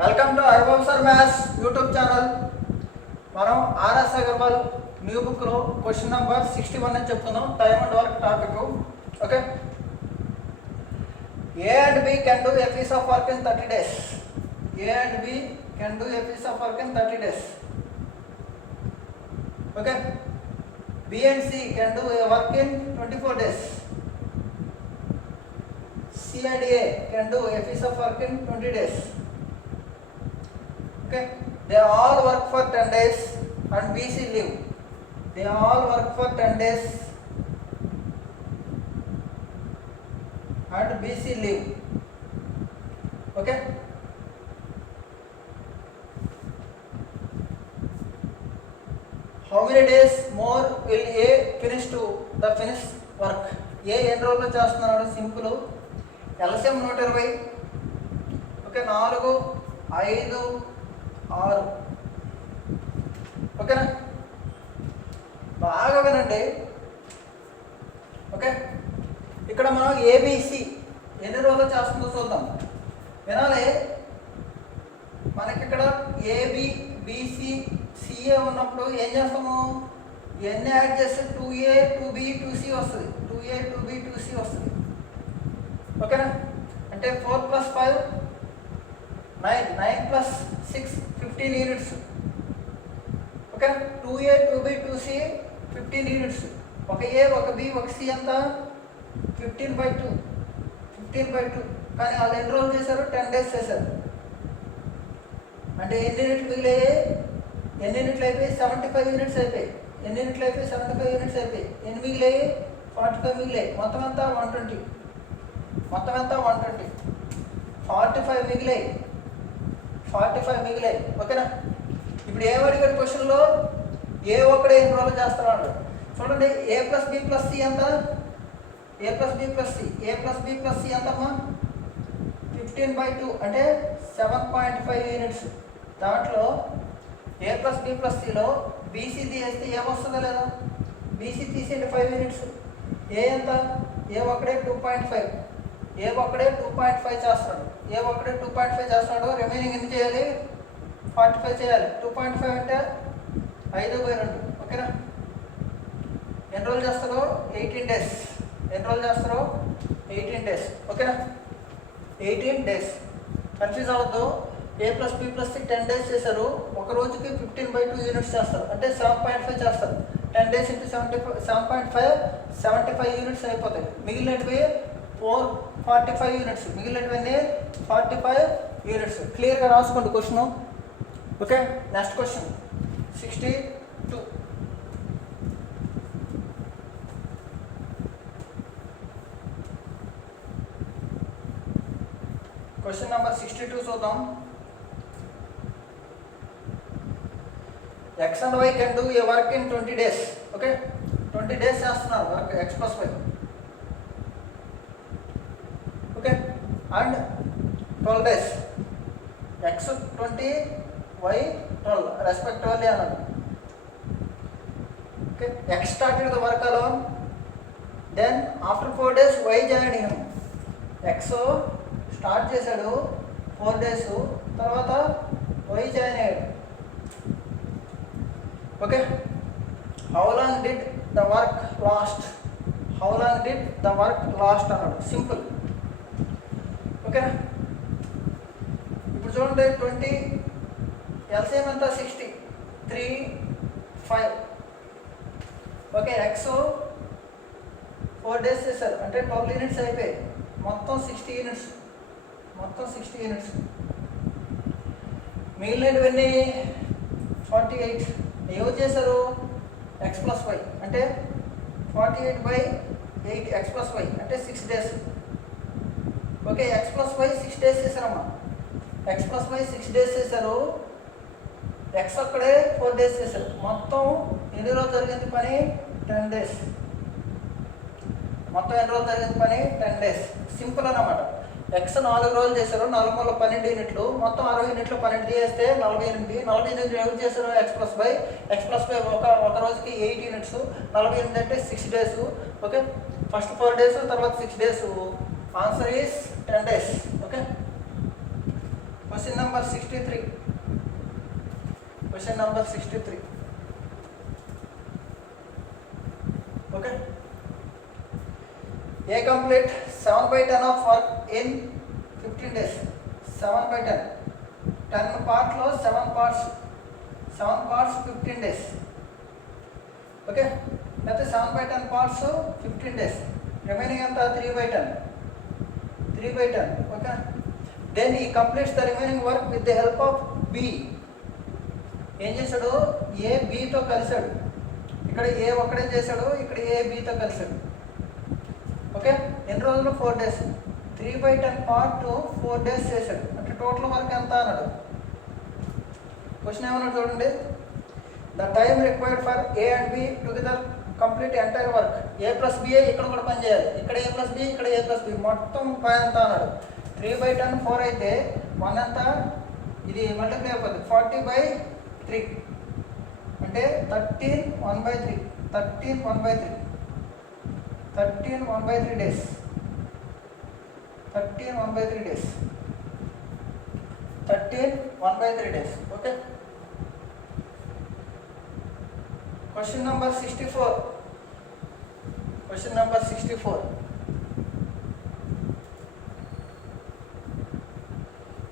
Welcome to అర్బౌసర్ maths YouTube channel. మనం RS Agarwal new బుక్లో క్వశ్చన్ నెంబర్ 61 అని చెప్తున్నాం. Time and work topic. Okay, A and B can do a piece of work in 30 days. A and B can do a piece of work in 30 days. Okay, B and C can do a work in 24 days. C and A can do a piece of work in 20 days. Okay, they all work for 10 days and BC leave. They all work for 10 days and BC leave. Okay, how many days more will A finish to the finish work? A enroll లో చేస్తున్నాడు. Simple. LCM 120. Okay, 4, 5, 6. ఓకేనా, బాగా వినండి. Okay, ఇక్కడ మనం ABC ఎన్ని రోజులు చేస్తుందో చూద్దాం. వినాలి. మనకి ఇక్కడ ఏబి బిసి సిఏ ఉన్నప్పుడు ఏం చేస్తాము? ఎన్ని యాడ్ చేస్తే 2A 2B 2C వస్తుంది. 2A 2B 2C వస్తుంది. ఓకేనా, అంటే 4 + 5 9, 9 + 6 15 యూనిట్స్. ఓకేనా, 2A 2B 2C 15 యూనిట్స్. ఒక ఏ ఒక బి ఒక సి అంతా 15/2 15/2. కానీ వాళ్ళు ఎన్ని రోజులు చేశారు? 10 days చేశారు. అంటే ఎన్ని యూనిట్లు మిగిలాయి? ఎన్ని యూనిట్లు అయిపోయి? 75 యూనిట్స్ అయిపోయి. ఎన్ని యూనిట్లు అయిపోయి? 75 యూనిట్స్ అయిపోయి. ఎన్ని మిగిలాయి? 45 మిగిలాయి. మొత్తం అంతా 120. మొత్తం ఎంత? 120. 45 మిగిలాయి. 45 మిగిలాయి. ఓకేనా, ఇప్పుడు ఏమడిగాడు క్వశ్చన్లో? ఏ ఒక్కడే ఎన్ని రోజులు చేస్తున్నాడు చూడండి. A + B + C ఎంత? A + B + C. A + B + C ఎంతమ్మా? 15/2 అంటే 7.5 యూనిట్స్. దాంట్లో A + B + Cలో బీసీ తీసేస్తే ఏమొస్తుందో లేదా? బీసీ తీసేయండి 5 యూనిట్స్. ఏ ఎంత? ఏ ఒక్కడే 2.5. ఏ ఒక్కడే 2.5 చేస్తున్నాడు. ఏ ఒక్కడే 2.5 చేస్తున్నాడు. రిమైనింగ్ ఎన్ని చేయాలి? 45 చేయాలి. 2.5 అంటే 5/2. ఓకేనా, ఎన్ని రోజులు చేస్తారో? 18 days. ఎన్ని రోజులు చేస్తారో? 18 days. ఓకేనా, 18 days. కన్ఫ్యూజ్ అవ్వద్దు. A + B + C 10 days చేశారు. ఒక రోజుకి 15/2 యూనిట్స్ చేస్తారు. అంటే 7.5 చేస్తారు. 10 days × 7.5 75 యూనిట్స్ అయిపోతాయి. మిగిలినవి 45 యూనిట్స్. మిగిలినవన్నీ 45 యూనిట్స్. క్లియర్గా రాసుకోండి question. Okay, next question 62. Question number 62 చూద్దాం. X and Y can do a work in 20 days. Okay, 20 days చేస్తున్నారు work. X + Y. Okay, and 12 days. X 20 Y 12 respectively అన్నాడు. Okay, X started the work alone. Then after 4 days Y joined him. X start చేశాడు 4 days, తర్వాత Y join అయ్యాడు. Okay, how long did the work last? How long did the work last అన్నాడు. Simple. ఓకేనా, ఇప్పుడు చూడండి 20 LCM ఎంత? 60 3 5. Okay, X 4 days చేశారు. అంటే 12 యూనిట్స్ అయిపోయాయి. మొత్తం 60 యూనిట్స్. మొత్తం 60 యూనిట్స్. మిగిలినవన్నీ 48. ఏం చేశారు? X + Y అంటే 48/8 X + Y అంటే 6 days. Okay, X + Y 6 days చేశారమ్మా. X + Y 6 days చేశారు. X ఒక్కడే 4 days చేశారు. మొత్తం ఎన్ని రోజులు జరిగింది పని? 10 days. మొత్తం ఎన్ని రోజులు జరిగింది పని? 10 days. సింపుల్ అన్నమాట. X 4 రోజులు చేశారు. 4 × 12 యూనిట్లు. మొత్తం 60 యూనిట్లు 12 చేస్తే 48. 48 ఎవరు చేశారు? X + Y. X + Y ఒక రోజుకి 8 యూనిట్స్. 48 అంటే 6 days. ఓకే, ఫస్ట్ 4 days, తర్వాత 6 days. Answer is 10 days. Okay, Question number 63. Question number 63. Okay. A complete 7 by 10 of work in 15 days. 7 by 10. 10 part lo 7 parts. 7 parts 15 days. Okay. That's 7 by 10 parts 15 days. Remaining anta 3 by 10. 3 by 10. Okay. Then he completes the remaining work with the help of B. ఏం చేశాడు? ఏ బితో కలిశాడు. ఇక్కడ ఏ ఒక్కడే చేశాడు, ఇక్కడ ఏ బితో కలిశాడు. Okay, ఎన్ని రోజులు? 4 days. 3 by 10 పార్ట్ 4 days చేశాడు. అంటే టోటల్ వర్క్ ఎంత అన్నాడు. క్వశ్చన్ ఏమన్నాడు చూడండి. The time required for A and B together complete entire work. A plus B A ఇక్కడ కూడా పని చేయాలి. ఇక్కడ ఏ ప్లస్ బి, ఇక్కడ ఏ ప్లస్ బి, మొత్తం పని ఎంత అన్నాడు. 3 by 10 4 అయితే 1 ఎంత, ఇది మల్టిప్లై అయిపోతుంది. 40 by 3 అంటే 13 1 by 3. 13 1 by 3. 13 1 by 3 days. 13 1 by 3 days. 13 1 by 3 days. Okay. Question number 64. Question number 64.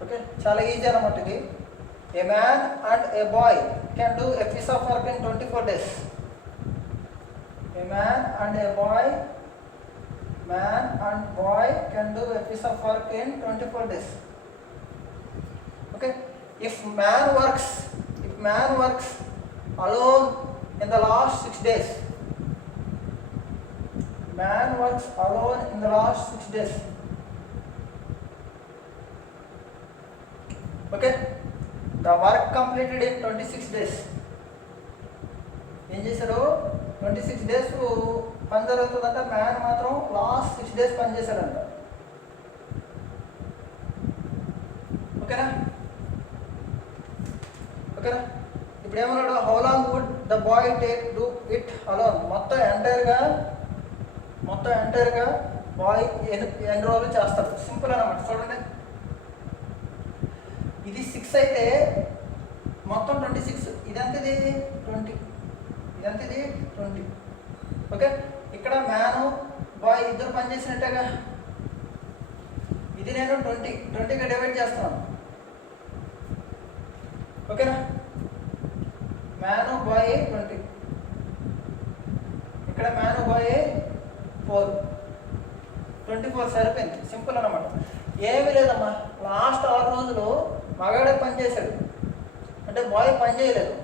Okay, చాలా ఈజీ అన్నమాట ఇది. A man and a boy can do a piece of work in 24 days. A man and boy can do a piece of work in 24 days. Okay, if man works alone in the last 6 days. Man works alone in the last 6 days. Okay, the work completed in 26 days. ఏం చేశాడు? 26 days పని జరుగుతుందంట. Man మాత్రం last 6 days పని చేశాడంట. ఓకేనా? ఓకేనా? ఇప్పుడు ఏమన్నాడు? How long would the boy take do it alone. మొత్తం ఎంటైర్గా బాయ్ ఎన్ని రోజులు చేస్తాడు. సింపుల్ అన్నమాట. చూడండి, ఇది 6 అయితే మొత్తం 26. ఇదంతది 20. ఇదంతది 20. ఓకే, ఇక్కడ మ్యాను బాయ్ ఇద్దరు పని చేసినట్టేగా. ఇది నేను 20గా డివైడ్ చేస్తాను. ఓకేనా? Man boy 20. ఇక్కడ మ్యాను బాయ్ 4. 24 సరిపోయింది. సింపుల్ అన్నమాట. ఏమీ లేదమ్మా. లాస్ట్ 6 రోజులు మగాడే పని చేశాడు, అంటే బాయ్ పని చేయలేదు.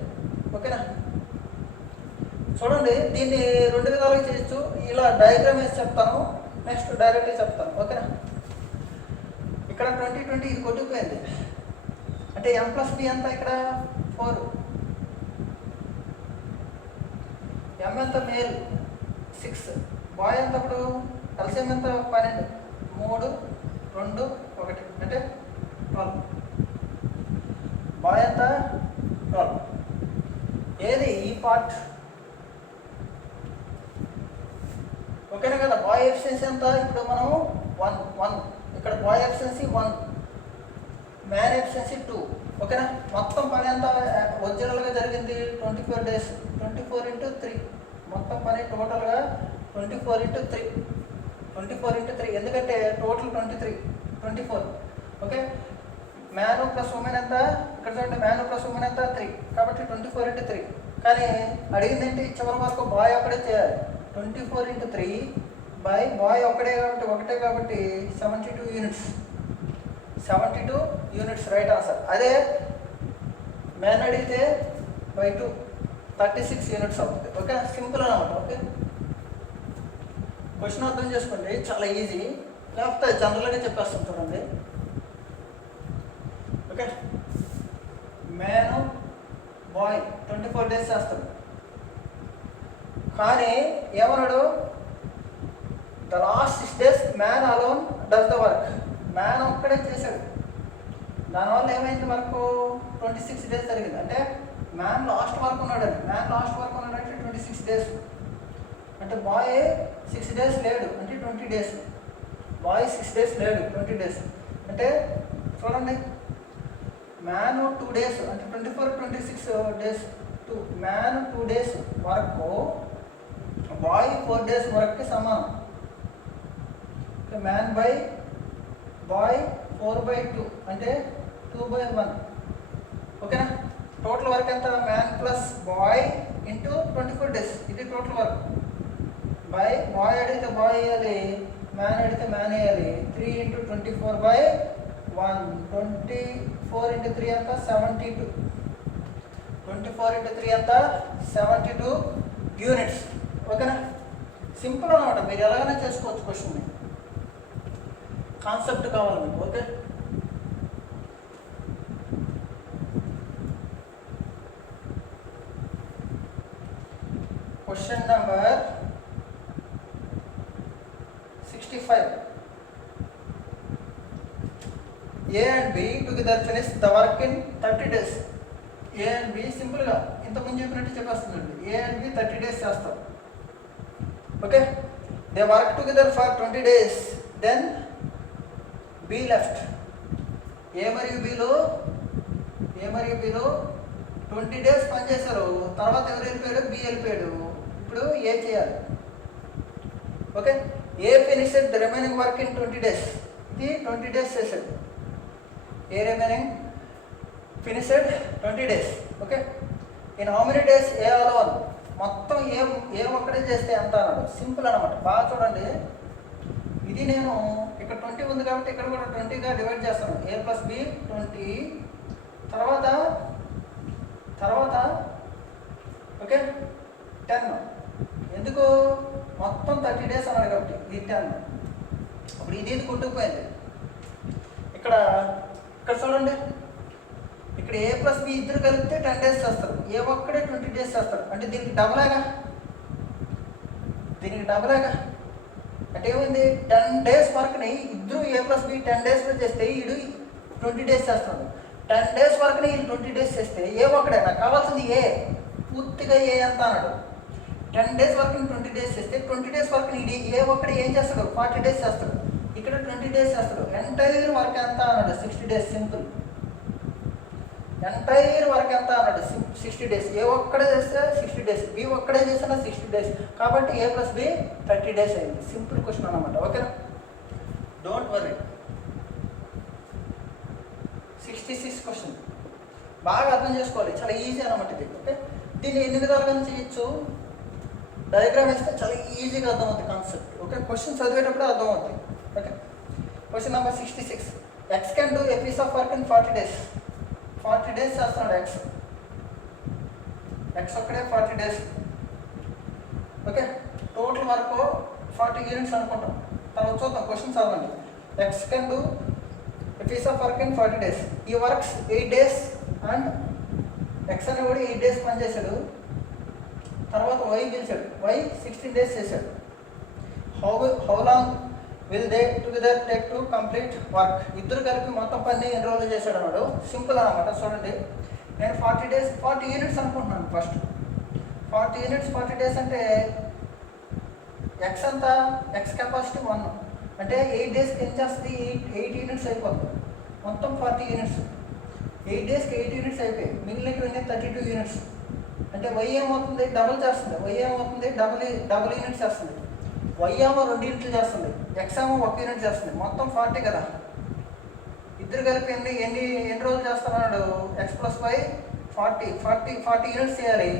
ఓకేనా? చూడండి, దీన్ని 2 విధాలుగా చేయొచ్చు. ఇలా డయాగ్రామ్ వేసి చెప్తాను, నెక్స్ట్ డైరెక్ట్గా చెప్తాను. ఓకేనా? ఇక్కడ 20 ఇది కొట్టిపోయింది. అంటే M + B ఎంత? ఇక్కడ 4. M ఎంత? మేల్ 6. బాయ్ ఎంత? అప్పుడు ఎల్సిఎం ఎంత? 12. 3 2 1 అంటే 12. బాయ్ ఎంత? 12. ఏది ఈ పార్ట్? ఓకేనా కదా? బాయ్ ఎఫిషియన్సీ ఎంత? ఇప్పుడు మనం 1. ఇక్కడ బాయ్ ఎఫిషియన్సీ 1, మ్యాన్ ఎఫిషియన్సీ 2. ఓకేనా? మొత్తం పని ఎంత ఒరిజినల్గా జరిగింది? 24 days. 24 × 3. మొత్తం పని టోటల్గా 24 × 3. 24 × 3 ఎందుకంటే total 24. Okay, man plus women ఎంత? ఇక్కడ చూడండి, మ్యాన్ ప్లస్ ఉమెన్ ఎంత? 3. కాబట్టి 24 × 3. కానీ అడిగింది ఏంటి? చివరి వరకు బాయ్ ఒక్కడే చేయాలి. 24 × 3 బై బాయ్ ఒకటే కాబట్టి 72 యూనిట్స్. 72 units right answer. అదే మ్యాన్ అడిగితే బై 2 36 యూనిట్స్ అవుతుంది. ఓకే, సింపుల్ అన్నమాట. ఓకే, క్వశ్చన్ అర్థం చేసుకోండి, చాలా ఈజీ. లేకపోతే జనరల్గా చెప్పేస్తాం చూడండి. ఓకే, మ్యాన్ బాయ్ 24 days చేస్తాడు. కానీ ఏమన్నాడు? The last 6 days man alone does the work. Man ఒక్కడే చేశాడు. దానివల్ల ఏమైంది? మనకు 26 days జరిగింది. అంటే మ్యాన్ లాస్ట్ వర్క్ ఉన్నాడండి. మ్యాన్ లాస్ట్ వర్క్ ఉన్నాడంటే 26 days. అంటే బాయ్ 6 days లేడు, అంటే 20 days. బాయ్ 6 days లేడు, 20 days. అంటే చూడండి, మ్యాన్ 2 days అంటే 24-26 days to man 2 days work boy 4 days వర్క్కి సమానం. మ్యాన్ బై బాయ్ 4/2 అంటే 2/1. ఓకేనా? టోటల్ వర్క్ ఎంత? Man plus boy into 24 days, ఇది టోటల్ వర్క్. బాయ్ అడిగితే బాయ్ వేయాలి, మ్యాన్ అడిగితే మ్యాన్ వేయాలి. 3 × 24/1, 24 × 3 అంతా 72, 24 × 3 అంతా 72 యూనిట్స్. ఓకేనా? సింపుల్ అనమాట, మీరు ఎలాగైనా చేసుకోవచ్చు. క్వశ్చన్ని కాన్సెప్ట్ కావాలి మీకు. Okay, question number 65. A and B together finish the work in 30 days. A and B సింపుల్గా ఇంతకుముందు చెప్పినట్టు చెప్పేస్తుందండి. A and B 30 days చేస్తారు. Okay, they work together for 20 days. Then B left. A మరియు బిలో 20 days పనిచేశారు. తర్వాత ఎవరు వెళ్ళిపోయాడు? బి వెళ్ళిపోయాడు. ఇప్పుడు ఏ చేయాలి. Okay, A ఫినిషెడ్ the remaining work in 20 days. ఇది 20 days చేశాడు. ఏ remaining ఫినిషెడ్ 20 days. Okay, in how many days A alone. మొత్తం ఏ ఒక్కడే చేస్తే ఎంత అన్నాడు. సింపుల్ అనమాట, బాగా చూడండి. ఇది నేను ఇక్కడ 20 ఉంది కాబట్టి ఇక్కడ కూడా 20గా డివైడ్ చేస్తాను. ఏ ప్లస్ బి 20, తర్వాత ఓకే 10. ఎందుకు? మొత్తం 30 days అన్నాడు కాబట్టి ఇది 10. అప్పుడు ఇది కొట్టుకుపోయింది. ఇక్కడ చూడండి, ఇక్కడ ఏ ప్లస్ బి ఇద్దరు కలిపితే 10 days చేస్తారు. ఏ ఒక్కడే 20 days చేస్తారు. అంటే దీనికి డబులేగా అంటే ఏమైంది? 10 days వర్క్ని ఇద్దరు ఏ ప్లస్ బి 10 daysలో చేస్తే వీడు 20 days చేస్తాడు. 10 days వర్క్ని వీళ్ళు 20 days చేస్తే ఏ ఒక్కడే. నాకు కావాల్సింది ఏ, పూర్తిగా ఏ ఎంత అన్నాడు. 10 days వర్క్ని 20 days చేస్తే 20 days వర్క్ని ఏ ఒక్కడే ఏం చేస్తాడు? 40 days చేస్తాడు. ఇక్కడ 20 days చేస్తాడు. ఎంటైర్ వర్క్ ఎంత అన్నాడు? 60 days. సింపుల్. ఎంటైర్ వర్క్ ఎంత అన్నాడు? 60 days. ఏ ఒక్కడే చేస్తే 60 days, బి ఒక్కడే చేసినా 60 days. కాబట్టి ఏ ప్లస్ బి 30 days అయింది. సింపుల్ క్వశ్చన్ అన్నమాట. ఓకేనా? Don't worry. 66 క్వశ్చన్ బాగా అర్థం చేసుకోవాలి. చాలా ఈజీ అన్నమాట ఇది. ఓకే, దీన్ని ఎన్ని విధాలుగా చేయొచ్చు. డయాగ్రామ్ వేస్తే చాలా ఈజీగా అర్థమవుతుంది కాన్సెప్ట్. ఓకే, క్వశ్చన్ చదివేటప్పుడు అర్థమవుతుంది. Okay, question number 66. X can do a piece of work in 40 days. 40 days చేస్తున్నాడు ఎక్స్ ఒక్కడే 40 days. Okay, total work 40 units అనుకుంటాం. తర్వాత చూద్దాం. క్వశ్చన్ చదవండి. X can do a piece of work in 40 days. ఈ works 8 days and X అని కూడా 8 days పనిచేశాడు. తర్వాత వై పిలిచాడు. వై 16 days చేశాడు. How long will they together take to complete work. ఇద్దరు కలిపి మొత్తం పని ఎన్ని రోజులు చేశాడు అన్నాడు. సింపుల్ అన్నమాట. చూడండి, నేను 40 days 40 units అనుకుంటున్నాను. ఫస్ట్ 40 units 40 days అంటే ఎక్స్ అంతా, ఎక్స్ కెపాసిటీ 1 అంటే 8 daysకి ఏం చేస్తుంది? 8 units అయిపోతుంది. మొత్తం 40 units. 8 daysకి 8 units అయిపోయాయి. మిగిలినవి 32 units. అంటే వై ఏమవుతుంది? డబుల్ చేస్తుంది. వై ఏమవుతుంది? డబుల్ యూనిట్ చేస్తుంది. వై ఏమో 2 యూనిట్లు చేస్తుంది. ఎక్స్ ఏమో 1 యూనిట్ చేస్తుంది. మొత్తం 40 కదా. ఇద్దరు కలిపి ఎన్ని రోజులు చేస్తున్నాడు? ఎక్స్ ప్లస్ వై 40 యూనిట్స్ చేయాలి.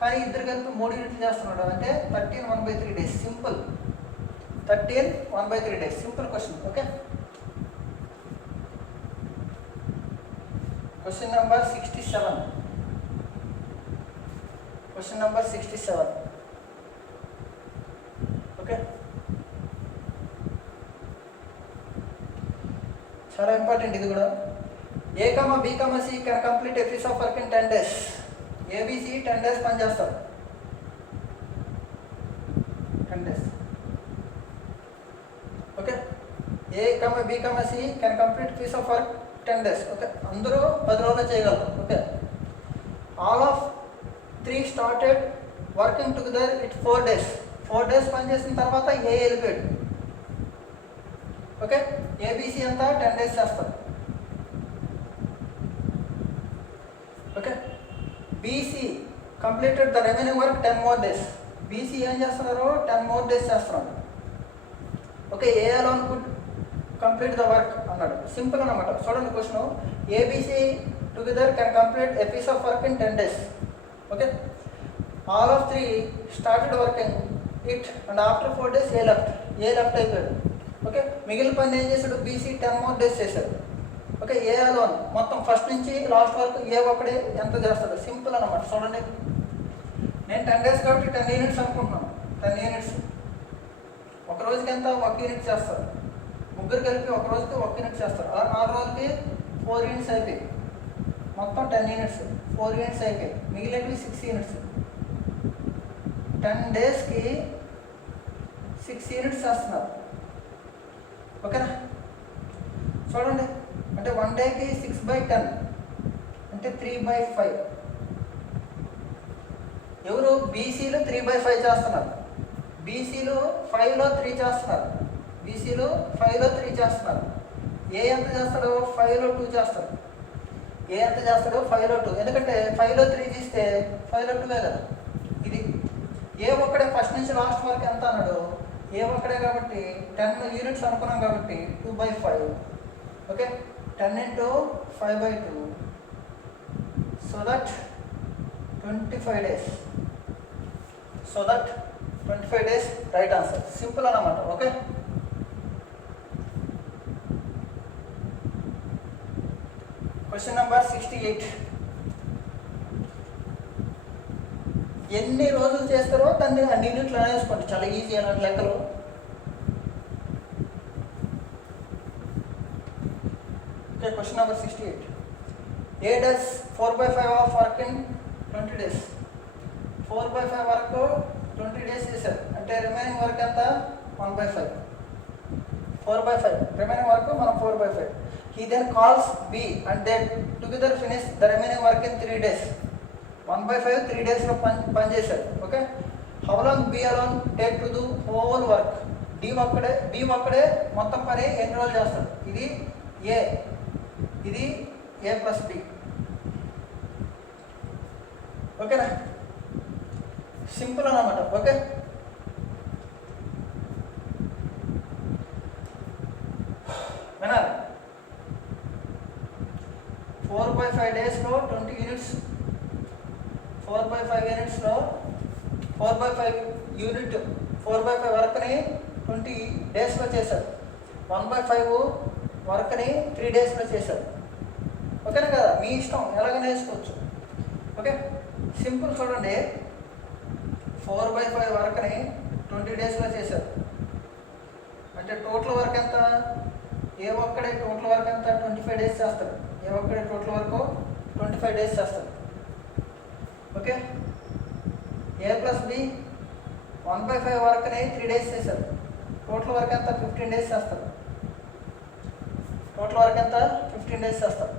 కానీ ఇద్దరు కలిపి 3 యూనిట్లు చేస్తున్నాడు. అంటే 13 1/3 days. Simple. 13 1/3 days. Simple question. Okay, question number 67. Question number 67. Okay, చాలా ఇంపార్టెంట్ ఇది కూడా. A comma B comma C can complete a piece of work in 10 days. ABC 10 days పనిచేస్తారు. 10 days. Okay, A comma B comma C can complete piece of work 10 days. Okay, అందరూ 10 రోజులు చేయగలరు. Okay, all of 3 started working together it 4 days. 4 days పనిచేసిన తర్వాత ఏ వెళ్ళిపోయాడు. Okay, ABC అంతా 10 days చేస్తారు. BC completed the remaining work 10 more days. BC ఏం చేస్తున్నారు, 10 more days చేస్తున్నారు. Okay, A alone could complete the work అన్నాడు. సింపుల్ అన్నమాట. చూడండి question, ABC together can complete a piece of work in 10 days. Okay, all of 3 started working it and after 4 days A left అయిపోయాడు. Okay, మిగిలిన పని ఏం చేశాడు, BC 10 more days చేశాడు. Okay, A alone మొత్తం ఫస్ట్ నుంచి లాస్ట్ వరకు ఏ ఒక్కడే ఎంత చేస్తాడు. సింపుల్ అన్నమాట. చూడండి, నేను 10 days కాబట్టి 10 units అనుకుంటున్నాను. 10 units ఒక రోజుకి ఎంత, 1 unit చేస్తారు. ముగ్గురు కలిపి ఒక రోజుకి 1 unit చేస్తారు. 6 రోజులకి 4 units అయిపోయి మొత్తం 10 units, 4 units అయిపోయి మిగిలినవి 6 units. 10 daysకి 6 units చేస్తున్నారు. ఓకేనా, చూడండి, అంటే 1 dayకి 6/10 అంటే 3/5. ఎవరు, బీసీలు 3/5 చేస్తున్నారు. బీసీలు 5లో 3 చేస్తున్నారు. బీసీలు 5లో 3 చేస్తున్నారు. ఏ ఎంత చేస్తాడు, 5లో 2 చేస్తాడు. ఏ ఎంత చేస్తాడు, 5లో 2. ఎందుకంటే 5లో 3 తీస్తే 5లో 2 కదా. ఇది ఏ ఒక్కడే ఫస్ట్ నుంచి లాస్ట్ వరకు ఎంత అన్నాడు, ఏ ఒక్కడే కాబట్టి 10 units అనుకున్నాం కాబట్టి 2/5. Okay, 10 into 5/2, so that 25 days. So that 25 days right answer. Simple అన్నమాట. Okay, question number 68. ఎన్ని రోజులు చేస్తారో దాన్ని అన్ని యూనిట్లు అనేసుకోండి. చాలా ఈజీ అలాంటి లెక్కలు. Okay, question number 68. A does 4/5 of work in 20 days. 4/5 వరకు 20 days చేశారు. అంటే రిమైనింగ్ వర్క్ ఎంత, 1/5. 4/5 రిమైనింగ్ వర్క్ మనం 4/5. He then calls B and they together finish the remaining work in 3 days. 1/5 3 daysలో పని చేశారు. Okay, how long B alone take to do whole work. B ఒక్కడే మొత్తం పని ఎన్ని రోజులు చేస్తాడు. ఇది A, ఇది A + B. ఓకేనా, సింపుల్ అన్నమాట. ఓకే, వినాలి. 4/5 daysలో 20 units, 4/5 unitsలో 4/5 యూనిట్ 4/5 వర్క్ని 20 daysలో చేశారు. 1/5 వర్క్ని 3 daysలో చేశారు. ఓకేనా కదా, మీ ఇష్టం ఎలాగైనా వేసుకోవచ్చు. Okay, simple. చూడండి, 4/5 వర్క్ని 20 daysలో చేశారు. అంటే టోటల్ వర్క్ ఎంత, ఏ ఒక్కడే టోటల్ వర్క్ ఎంత 25 days చేస్తాడు. ఏ ఒక్కడే టోటల్ వర్క్ 25 days చేస్తాడు. ఓకే, A + B 1/5 వర్క్ని 3 days చేశారు. టోటల్ వర్క్ ఎంత, 15 days చేస్తారు. టోటల్ వర్క్ ఎంత, 15 days చేస్తారు.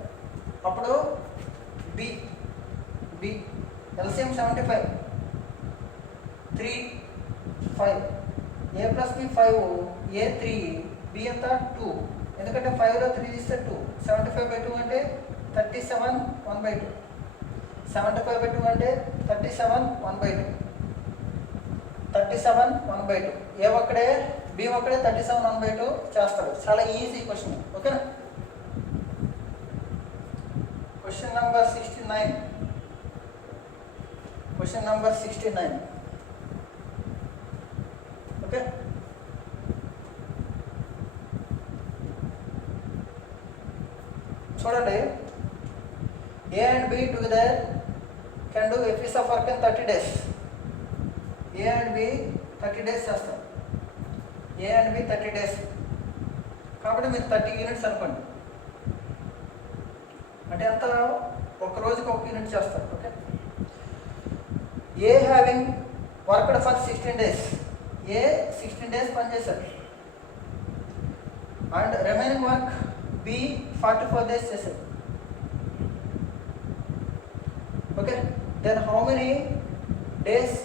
అప్పుడు B LCM 75, 3 5. A + B 5, A 3, B ఎంత 2. ఎందుకంటే 5లో 3 తీస్తే 2. 75/2 అంటే 37 1/2. 75/2 అంటే 37 1/2. 37 1/2. ఏ ఒక్కడే B ఒక్కడే 37 1/2 చేస్తాడు. చాలా ఈజీ క్వశ్చన్. ఓకేనా, question number 69. Question number 69. Okay, చూడండి, A and B together can do a piece of work in 30 days. A and B 30 days చేస్తాం. A and B 30 days కాబట్టి మీరు 30 units అనుకోండి. అంటే అంత ఒక రోజుకి 1 unit చేస్తారు. Okay, A having worked for 16 days. A 16 days పనిచేశారు. And remaining work B 44 days చేశారు. Okay, then how many days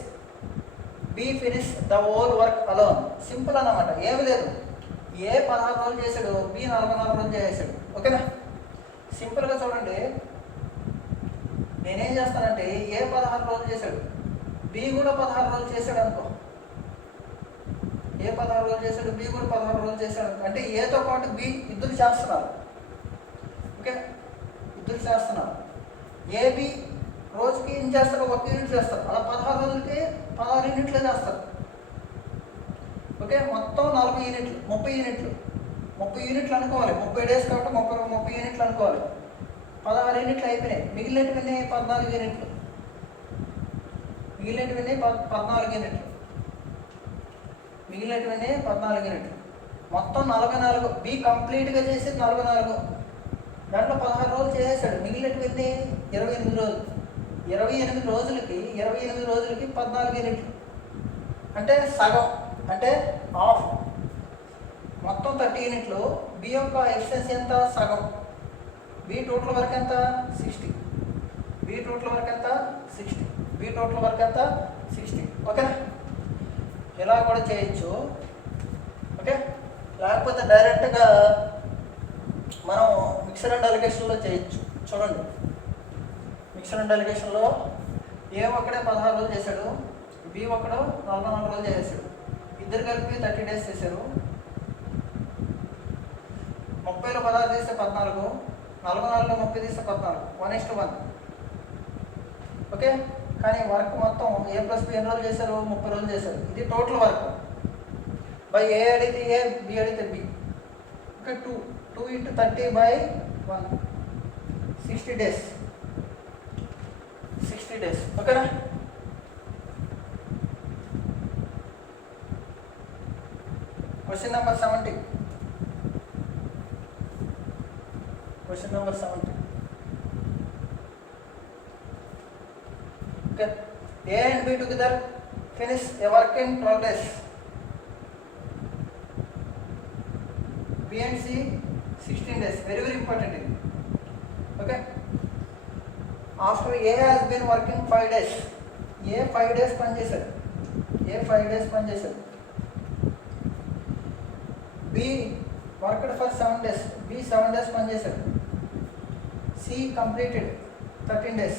B finish the whole work alone. Simple అన్నమాట, ఏమి లేదు. A 16 రోజులు చేశాడు, B 44 రోజులు చేశాడు. ఓకేనా, సింపుల్గా చూడండి, నేనేం చేస్తానంటే ఏ 16 రోజులు చేశాడు, బి కూడా 16 రోజులు చేశాడు అనుకో, ఏ 16 రోజులు చేశాడు, బి కూడా 16 రోజులు చేశాడు అంటే ఏతో పాటు బి ఇద్దరు చేస్తున్నారు. ఓకే, ఇద్దరు చేస్తున్నారు. ఏబి రోజుకి ఏం చేస్తారు, 1 యూనిట్ చేస్తారు. అలా 16 రోజులకి 16 యూనిట్లే చేస్తారు. ఓకే, మొత్తం 40 యూనిట్లు, 30 యూనిట్లు, 30 యూనిట్లు అనుకోవాలి. 30 డేస్ కాబట్టి 30 యూనిట్లు అనుకోవాలి. 16 యూనిట్లు అయిపోయినాయి. మిగిలినటువన్నీ 14 యూనిట్లు, మిగిలినటువన్నీ 14 యూనిట్లు, మిగిలినటువన్నీ 14 యూనిట్లు. మొత్తం 44. బి కంప్లీట్గా చేసేది 44. దాంట్లో 16 రోజులు చేసేసాడు. మిగిలినటువన్నీ 28 రోజులు. 28 రోజులకి 14 యూనిట్లు అంటే సగం, అంటే హాఫ్. మొత్తం 30 యూనిట్లు. బి యొక్క ఎఫిషియన్సీ ఎంత, సగం. బి టోటల్ వర్క్ ఎంత, 60. బి టోటల్ వర్క్ ఎంత, 60. బి టోటల్ వర్క్ ఎంత, 60. ఓకేనా, ఇలా కూడా చేయొచ్చు. ఓకే, లేకపోతే డైరెక్ట్గా మనం మిక్సర్ అండ్ అలిగేషన్లో చేయొచ్చు. చూడండి, మిక్సర్ అండ్ అలిగేషన్లో ఏ ఒక్కడే 16 రోజులు చేశాడు, బి ఒక్కడు 44 రోజులు చేశాడు. ఇద్దరు కలిపి 30 డేస్ చేశారు. 30లో 16 తీస్తే 14, 44లో 30 తీస్తే 14, 1:1. ఓకే, కానీ వర్క్ మొత్తం ఏ ప్లస్ బి ఎన్ని రోజులు చేశారు, 30 రోజులు చేశారు. ఇది టోటల్ వర్క్. బై ఏ అడిగితే ఏ, బి అడిగితే బి. Okay, 2 × 30/1, 60 days, 60 days. ఓకేనా, question number 70. Question number 70. Okay, A and B together finish a work in 12 days. B and C 16 days. Very very important. Okay. After A has been working 5 days. A 5 days పని చేశాడు. A 5 days పని చేశాడు. B worked for 7 days. B 7 days పని చేశాడు. C completed 13 days.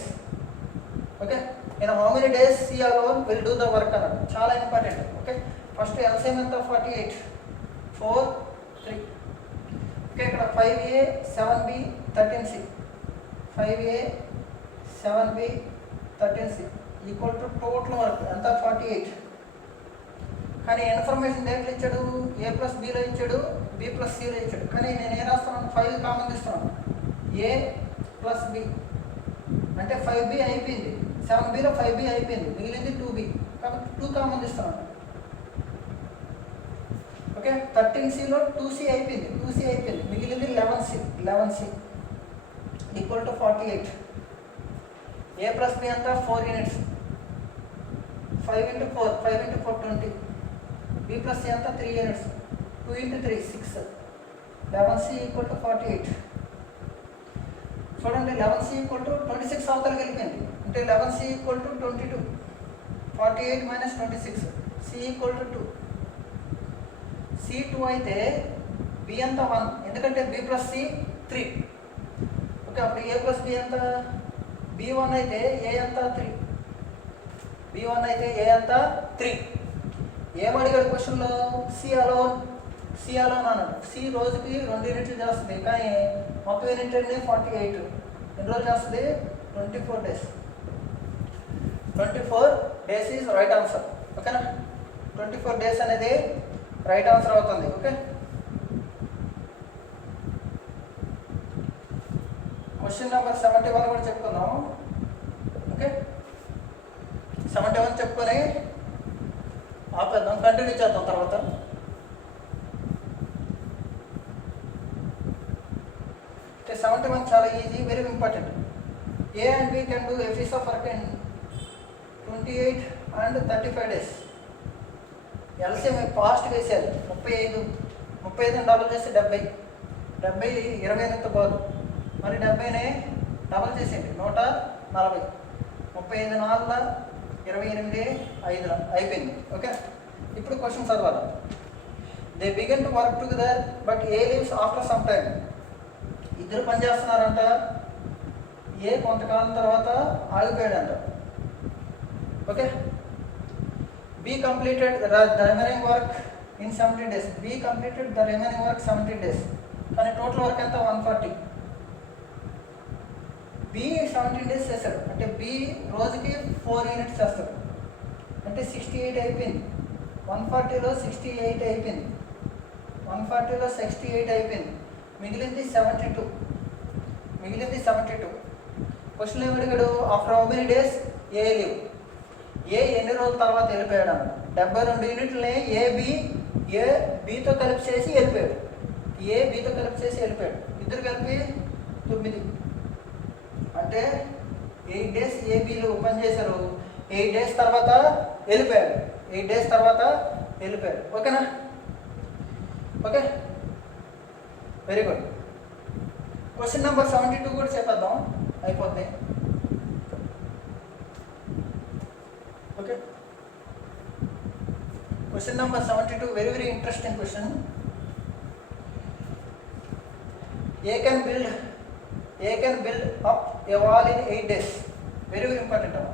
Okay. In how many days C alone will do the work అన్నాడు. చాలా important. Okay, first LCM ఎంత, 48, 4, 3. Okay, ఇక్కడ 5A 7B 13C, 5A 7B 13C equal to total work ఎంత, 48. కానీ information దేంట్లో ఇచ్చాడు, A ప్లస్ Bలో ఇచ్చాడు, B plus Cలో ఇచ్చాడు. కానీ నేను ఏం రాస్తున్నాను, 5 కామన్ ఇస్తున్నాను. A ప్లస్ B అంటే 5B అయిపోయింది, 7Bలో 5B అయిపోయింది, మిగిలింది 2B కాబట్టి 2 కామన్ ఇస్తున్నాను. ఓకే, 13Cలో 2C అయిపోయింది, 2C అయిపోయింది, మిగిలింది 11C equal to 48. A plus B అంతా 4 యూనిట్స్, 5 × 4, 5 × 4 20. B ప్లస్ C అంతా 3 యూనిట్స్, 2 × 3 6, 11C ఈక్వల్ టు 48. చూడండి, 11C ఈక్వల్ టు 26 అవతలకి వెళ్ళిపోయింది అంటే 11C equal to 22. 48 minus 26, C equal to 2. C 2 అయితే B అంతా 1, ఎందుకంటే B ప్లస్ C 3. ఓకే, అప్పుడు A ప్లస్ B ఎంత, B 1 అయితే A అంతా 3, B 1 అయితే A అంతా 3. ఏమడిగాడు క్వశ్చన్లో, C అలోన్ అన్నాడు. C రోజుకి 2 యూనిట్లు చేస్తుంది, కానీ మొత్తం యూనిట్ అన్ని 48. ఎన్ని రోజులు చేస్తుంది, 24 days. 24 days is right answer. ఓకేనా, 24 డేస్ అనేది రైట్ ఆన్సర్ అవుతుంది. ఓకే, క్వశ్చన్ నెంబర్ 71 కూడా చెప్పుకుందాం. ఓకే, 71 చెప్పుకొని ఆపేద్దాం, కంటిన్యూ చేద్దాం తర్వాత. Okay, 71 చాలా easy, very important. A and B can do a piece of work in 28 and 35 days. LCM ఫాస్ట్గా వేసేయాలి. 35 డబుల్ చేస్తే 70, 28తో పోదు, మరి 70ని డబుల్ చేసేయండి, 140. 35 4 28 5 అయిపోయింది. ఓకే, ఇప్పుడు క్వశ్చన్ చదవాలి. They began to work together but A leaves after some time. ఇద్దరు పని చేస్తున్నారంట. ఏ కొంతకాలం తర్వాత ఆగిపోయాడంట. Okay, B completed the remaining work in 70 days. B completed the remaining work 70 days. కానీ టోటల్ వర్క్ ఎంత 140. బి 17 days చేస్తాడు అంటే బి రోజుకి 4 యూనిట్స్ చేస్తాడు అంటే 68 అయిపోయింది. 140లో 68 అయిపోయింది. 140లో 68 అయిపోయింది. మిగిలింది 72. క్వశ్చన్ ఏమి అడిగాడు? After how many days A leave. A ఎన్ని రోజుల తర్వాత వెళ్ళిపోయాడు అన్న 72 యూనిట్లని ఏ బితో కలిపి చేసి వెళ్ళిపోయాడు. ఇద్దరు కలిపి 9 అంటే 8 days ఏబీలు పని చేశారు. 8 days తర్వాత వెళ్ళిపోయాడు. ఓకేనా? Okay, very good. Question number 72 కూడా చెప్పేద్దాం, అయిపోద్ది. Okay, question number 72 very very interesting question. A can build up a wall in 8 days. Very very important అమ్మా.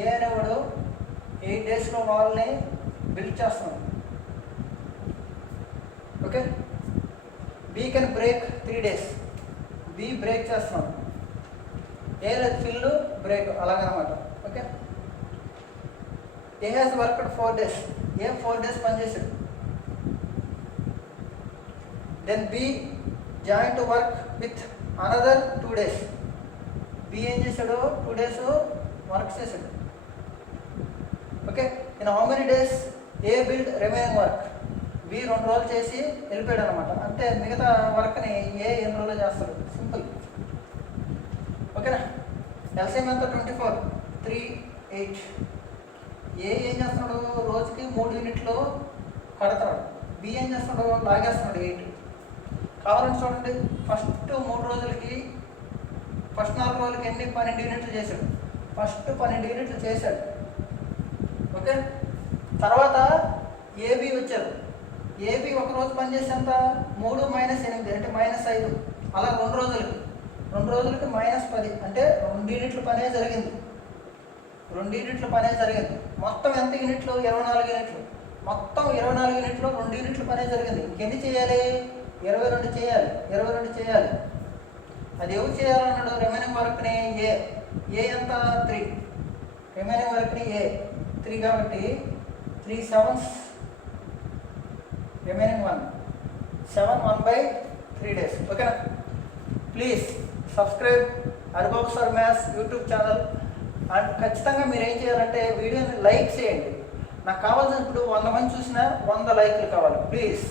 ఏ అనేవాడు 8 daysలో వాల్ని బిల్డ్ చేస్తున్నాడు. Okay, B can break 3 days. B break చేస్తున్నాడు. A లేదు ఫిల్ బ్రేక్ అలాగనమాట. Okay, A has worked 4 days. A 4 days పనిచేసాడు. Then B join to work with another 2 days. B ఏం చేశాడు? 2 days వర్క్ చేశాడు. Okay, in how many days A build remaining work. B 2 రోజులు చేసి వెళ్ళిపోయాడు అనమాట. అంటే మిగతా వర్క్ని ఏ ఎన్ని రోజులు చేస్తాడు. సింపుల్. ఓకేనా? ఎల్సిఎం ఎంత? 24, 3, 8. ఏ ఏం చేస్తున్నాడు? రోజుకి 3 యూనిట్లు కడతాడు. బి ఏం చేస్తున్నాడు? లాగేస్తున్నాడు 8. కావాలని చూడండి, ఫస్ట్ 4 రోజులకి ఎన్ని 12 యూనిట్లు చేశాడు. ఫస్ట్ 12 యూనిట్లు చేశాడు. ఓకే, తర్వాత ఏబి వచ్చారు. ఏబి ఒక రోజు పనిచేసి ఎంత? 3 - 8 అంటే -5. అలా 2 రోజులకి -10 అంటే 2 యూనిట్ల పనే జరిగింది. మొత్తం ఎంత యూనిట్లు? 24 యూనిట్లు. మొత్తం 24 యూనిట్లు 2 యూనిట్ల పనే జరిగింది. ఇంకెన్ని చేయాలి? 22 చేయాలి. అది ఎవరు చేయాలన్నాడు? రిమైనింగ్ వర్క్ని ఏ ఎంత? 3. రిమైనింగ్ వర్క్ని ఏ 3 కాబట్టి 3 7s రిమైనింగ్ 1 7 1/3 days. ఓకేనా? Please subscribe Haribabu sir maths YouTube channel. And ఖచ్చితంగా మీరు ఏం చేయాలంటే వీడియోని లైక్ చేయండి. నాకు కావాల్సిన ఇప్పుడు 100 మంది చూసినా 100 లైక్లు కావాలి. ప్లీజ్